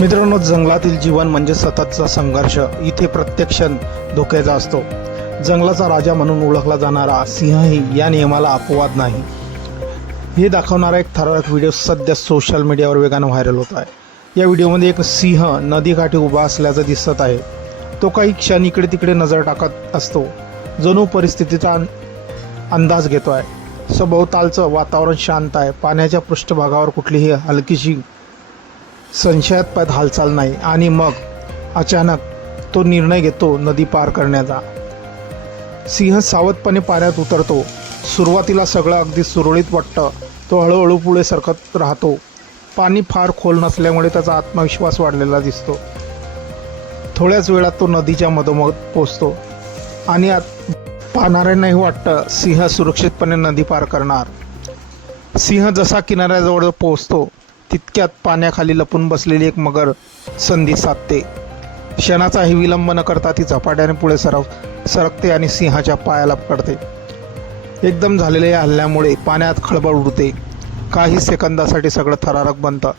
मित्रांनो, जंगलातील जीवन म्हणजे सततचा संघर्ष. इथे प्रत्येक क्षण धोक्याचा असतो. जंगलाचा राजा म्हणून ओळखला जाणारा सिंहही या नियमाला अपवाद नाही. हे दाखवणारा एक थरारक व्हिडिओ सध्या सोशल मीडियावर वेगानं व्हायरल होत आहे. या व्हिडिओमध्ये एक सिंह नदीकाठी उभा असल्याचं दिसत आहे. तो काही क्षण इकडे तिकडे नजर टाकत असतो, जणू परिस्थितीचा अंदाज घेतो आहे. सभोवतालचं वातावरण शांत आहे. पाण्याच्या पृष्ठभागावर कुठलीही हलकीशी संशयास्पद हालचाल नाही. आणि मग अचानक तो निर्णय घेतो नदी पार करण्याचा. सिंह सावधपणे पाण्यात उतरतो. सुरुवातीला सगळं अगदी सुरळीत वाटतं. तो हळूहळू पुढे सरकत राहतो. पाणी फार खोल नसल्यामुळे त्याचा आत्मविश्वास वाढलेला दिसतो. थोड्याच वेळात तो नदीच्या मधोमध पोचतो आणि पाहणाऱ्यांनाही वाटतं सिंह सुरक्षितपणे नदी पार करणार. सिंह जसा किनाऱ्याजवळ पोहोचतो तितक्यात पाण्याखाली लपून बसलेली एक मगर संधी साधते. क्षणाचाही विलंब न करता ती झपाट्याने पुढे सरकते आणि सिंहाच्या पायाला पकडते. एकदम झालेल्या या हल्ल्यामुळे पाण्यात खळबळ उडते. काही सेकंदासाठी सगळं थरारक बनतं.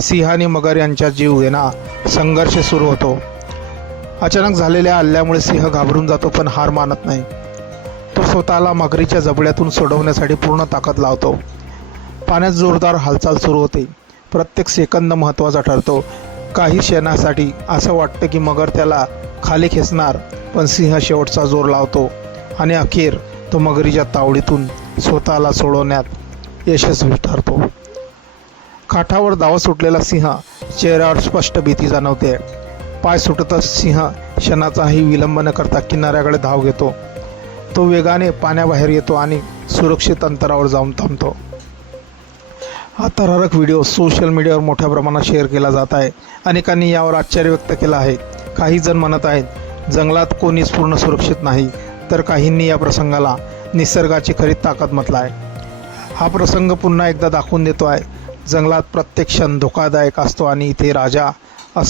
सिंह आणि मगर यांच्या जीवघेणा संघर्ष सुरू होतो. अचानक झालेल्या हल्ल्यामुळे सिंह घाबरून जातो, पण हार मानत नाही. तो स्वतःला मगरीच्या जबड्यातून सोडवण्यासाठी पूर्ण ताकद लावतो. पाण्यात जोरदार हालचाल सुरू होते. प्रत्येक सेकंद महत्त्वाचा ठरतो. काही क्षणासाठी असं वाटतं की मगर त्याला खाली खेचणार, पण सिंह शेवटचा जोर लावतो आणि अखेर तो मगरीच्या तावडीतून स्वतःला सोडवण्यात यशस्वी ठरतो. काठावर धावत सुटलेला सिंह चेहऱ्यावर स्पष्ट भीती जाणवते. पाय सुटतच सिंह क्षणाचाही विलंब न करता किनाऱ्याकडे धाव घेतो. तो वेगाने पाण्याबाहेर येतो आणि सुरक्षित अंतरावर जाऊन थांबतो. हा थरारक व्हिडिओ सोशल मीडियावर मोठ्या प्रमाणात शेअर केला जात आहे. अनेकांनी यावर आश्चर्य व्यक्त केलं आहे. काही जण म्हणत आहेत जंगलात कोणीच पूर्ण सुरक्षित नाही, तर काहींनी या प्रसंगाला निसर्गाची खरी ताकद म्हटलं आहे. हा प्रसंग पुन्हा एकदा दाखवून देतो आहे जंगलात प्रत्येक क्षण धोकादायक असतो आणि इथे राजा असला